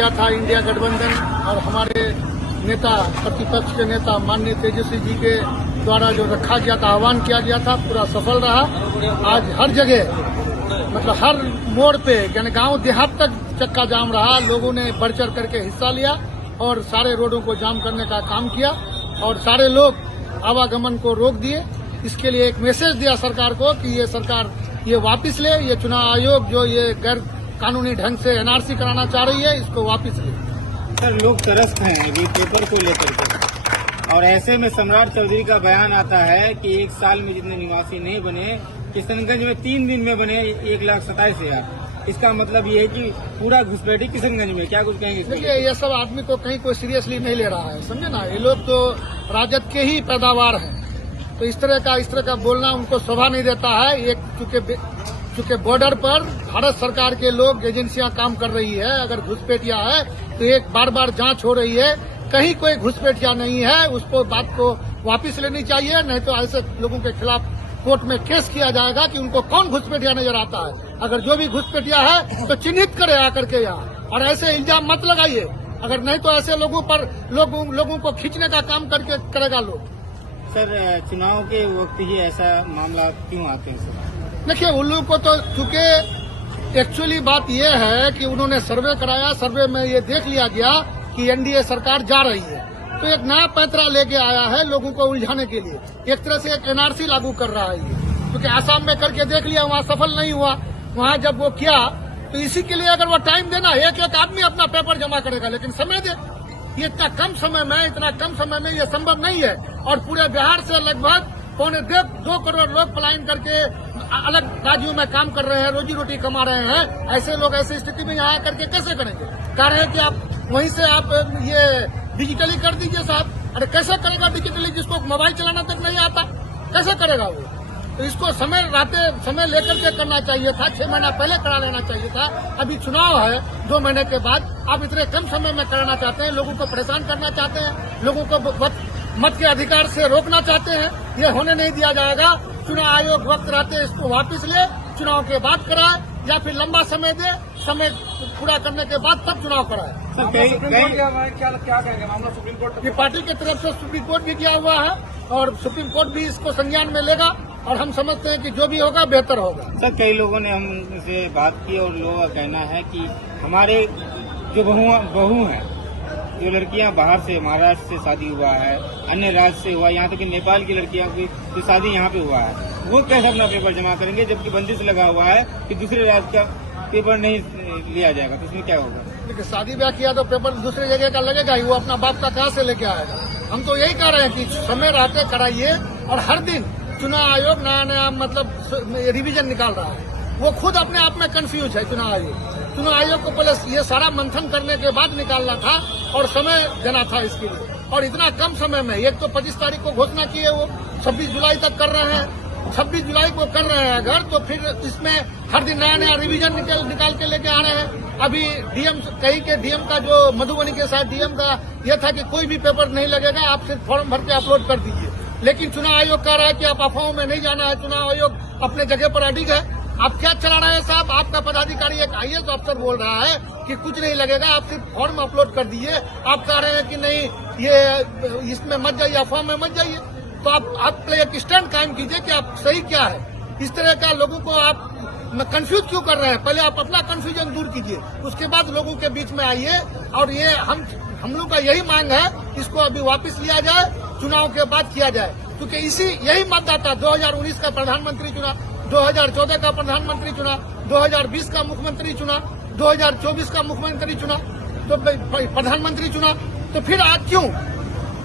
गया था इंडिया गठबंधन और हमारे नेता प्रतिपक्ष के नेता माननीय तेजस्वी जी के द्वारा जो रखा गया था, आह्वान किया गया था, पूरा सफल रहा। आज हर जगह मतलब हर मोड़ पे यानी गांव देहात तक चक्का जाम रहा। लोगों ने बढ़ चढ़ करके हिस्सा लिया और सारे रोडों को जाम करने का काम किया और सारे लोग आवागमन को रोक दिए। इसके लिए एक मैसेज दिया सरकार को कि ये सरकार ये वापस ले, ये चुनाव आयोग जो ये गैर कानूनी ढंग से एनआरसी कराना चाह रही है, इसको वापस ले। सर, लोग तरसते हैं अभी पेपर को लेकर के, और ऐसे में सम्राट चौधरी का बयान आता है कि 1 साल में जितने निवासी नहीं बने, किशनगंज में 3 दिन में बने 1,27,000। इसका मतलब ये है कि पूरा घुसपैठी किशनगंज में। क्या कुछ कहेंगे? देखिए, ये सब आदमी को कहीं कोई सीरियसली नहीं ले रहा है, समझे ना। ये लोग तो राजद के ही पैदावार हैं, तो इस तरह का बोलना उनको शोभा नहीं देता है। ये चूंकि बॉर्डर पर भारत सरकार के लोग एजेंसियां काम कर रही है, अगर घुसपैठिया है तो एक बार जांच हो रही है, कहीं कोई घुसपैठिया नहीं है, उसको बात को वापस लेनी चाहिए। नहीं तो ऐसे लोगों के खिलाफ कोर्ट में केस किया जाएगा कि उनको कौन घुसपैठिया नजर आता है। अगर जो भी घुसपैठिया है तो चिन्हित करे आकर के यहाँ, और ऐसे इल्जाम मत लगाइए। अगर नहीं तो ऐसे लोगों पर लोगों को खींचने का काम करके करेगा लोग। सर, चुनाव के वक्त ही ऐसा मामला क्यों आते हैं सर? देखिए, उन लोगों को तो चूंकि एक्चुअली बात यह है कि उन्होंने सर्वे कराया, सर्वे में ये देख लिया गया कि एनडीए सरकार जा रही है, तो एक नया पैंतरा लेके आया है लोगों को उलझाने के लिए। एक तरह से एक एनआरसी लागू कर रहा है ये, क्योंकि आसाम में करके देख लिया, वहाँ सफल नहीं हुआ। वहाँ जब वो किया तो इसी के लिए अगर वो टाइम देना, एक आदमी अपना पेपर जमा करेगा, लेकिन समय दे। ये इतना कम समय में ये संभव नहीं है। और पूरे बिहार से लगभग 2 करोड़ लोग पलायन करके अलग राज्यों में काम कर रहे हैं, रोजी रोटी कमा रहे हैं। ऐसे लोग ऐसी स्थिति में यहाँ करके कैसे करेंगे? कह रहे हैं कि आप वहीं से आप ये डिजिटली कर दीजिए साहब। अरे कैसे करेगा डिजिटली, जिसको मोबाइल चलाना तक नहीं आता, कैसे करेगा वो? तो इसको समय लेकर के करना चाहिए था, 6 महीना पहले करा लेना चाहिए था। अभी चुनाव है 2 महीने के बाद, आप इतने कम समय में कराना चाहते हैं, लोगों को परेशान करना चाहते हैं, लोगों को मत के अधिकार से रोकना चाहते हैं। ये होने नहीं दिया जाएगा। चुनाव आयोग वक्त रहते इसको वापस ले, चुनाव के बाद कराए, या फिर लंबा समय दे, समय पूरा करने के बाद तब चुनाव कराए। क्या कहेंगे मामला सुप्रीम कोर्ट? ये पार्टी की तरफ से सुप्रीम कोर्ट भी गया हुआ है और सुप्रीम कोर्ट भी इसको संज्ञान में लेगा, और हम समझते हैं कि जो भी होगा बेहतर होगा। सर, कई लोगों ने हमसे बात की और लोगों का कहना है कि हमारे जो बहू हैं, जो लड़कियां बाहर से, महाराष्ट्र से शादी हुआ है, अन्य राज्य से हुआ, यहाँ तक कि नेपाल की लड़कियां की जो शादी यहाँ पे हुआ है, वो कैसे अपना पेपर जमा करेंगे, जबकि बंदिश लगा हुआ है कि दूसरे राज्य का पेपर नहीं लिया जाएगा, तो इसमें क्या होगा? देखिए, शादी ब्याह किया तो पेपर दूसरे जगह का लगेगा ही, वो अपना बाप का कहाँ से लेके आएगा? हम तो यही कह रहे हैं कि समय रहते कराइए, और हर दिन चुनाव आयोग नया मतलब रिवीजन निकाल रहा है। वो खुद अपने आप में कंफ्यूज है। चुनाव आयोग को पहले ये सारा मंथन करने के बाद निकालना था और समय देना था इसके लिए, और इतना कम समय में। एक तो 25 तारीख को घोषणा की है, वो 26 जुलाई तक कर रहे हैं। 26 जुलाई को कर रहे हैं अगर, तो फिर इसमें हर दिन नया रिवीजन निकाल के लेके आ रहे हैं। अभी कहीं के डीएम का जो मधुबनी के साथ डीएम का यह था कि कोई भी पेपर नहीं लगेगा, आप सिर्फ फॉर्म भर के अपलोड कर दीजिए। लेकिन चुनाव आयोग कह रहा है कि आप अफवाहों में नहीं जाना है, चुनाव आयोग अपने जगह पर अडिग है। आप क्या चला रहे हैं साहब? आपका पदाधिकारी एक आईएएस अफसर बोल रहा है कि कुछ नहीं लगेगा, आप सिर्फ फॉर्म अपलोड कर दीजिए। आप कह रहे हैं कि नहीं, ये इसमें मत जाइए, अफवाह में मत जाइए। तो आप एक स्टैंड कायम कीजिए कि आप सही क्या है। इस तरह का लोगों को आप कंफ्यूज क्यों कर रहे हैं? पहले आप अपना कंफ्यूजन दूर कीजिए, उसके बाद लोगों के बीच में आइए। और ये हम लोग का यही मांग है, इसको अभी वापस लिया जाए, चुनाव के बाद किया जाए, क्योंकि यही मतदाता 2019 का प्रधानमंत्री चुना, 2014 का प्रधानमंत्री चुना, 2020 का मुख्यमंत्री चुना, 2024 का मुख्यमंत्री चुना, तो प्रधानमंत्री चुना। तो फिर आज क्यों?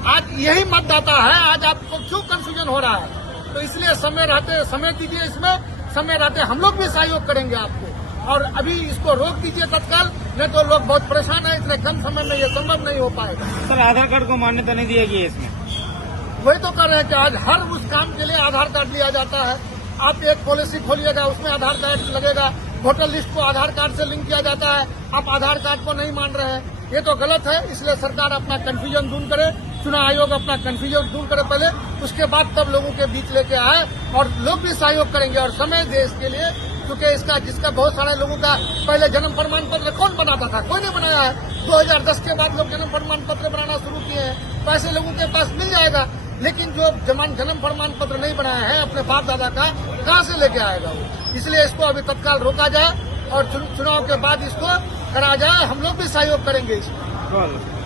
आज यही मतदाता है, आज आपको क्यों कंफ्यूजन हो रहा है? तो इसलिए समय दीजिए, इसमें समय रहते हम लोग भी सहयोग करेंगे आपको, और अभी इसको रोक दीजिए तत्काल, नहीं तो लोग बहुत परेशान है। इतने कम समय में ये संभव नहीं हो पाएगा। सर, आधार कार्ड को मान्यता नहीं दी गई है इसमें? वही तो कर रहे हैं कि आज हर उस काम के लिए आधार कार्ड लिया जाता है। आप एक पॉलिसी खोलिएगा, उसमें आधार कार्ड लगेगा, वोटर लिस्ट को आधार कार्ड से लिंक किया जाता है। आप आधार कार्ड को नहीं मान रहे हैं, ये तो गलत है। इसलिए सरकार अपना कंफ्यूजन दूर करे, चुनाव आयोग अपना कंफ्यूजन दूर करे पहले, उसके बाद तब लोगों के बीच लेके आए, और लोग भी सहयोग करेंगे और समय दे इसके लिए क्योंकि इसका जिसका बहुत सारे लोगों का पहले जन्म प्रमाण पत्र कौन बनाता था, कोई नहीं बनाया है। 2010 के बाद लोग जन्म प्रमाण पत्र बनाना शुरू किए हैं, पैसे लोगों के पास मिल जाएगा। लेकिन जो जन्म प्रमाण पत्र नहीं बनाया है अपने बाप दादा का, कहाँ से लेके आएगा वो? इसलिए इसको अभी तत्काल रोका जाए और चुनाव के बाद इसको करा जाए। हम लोग भी सहयोग करेंगे इसमें।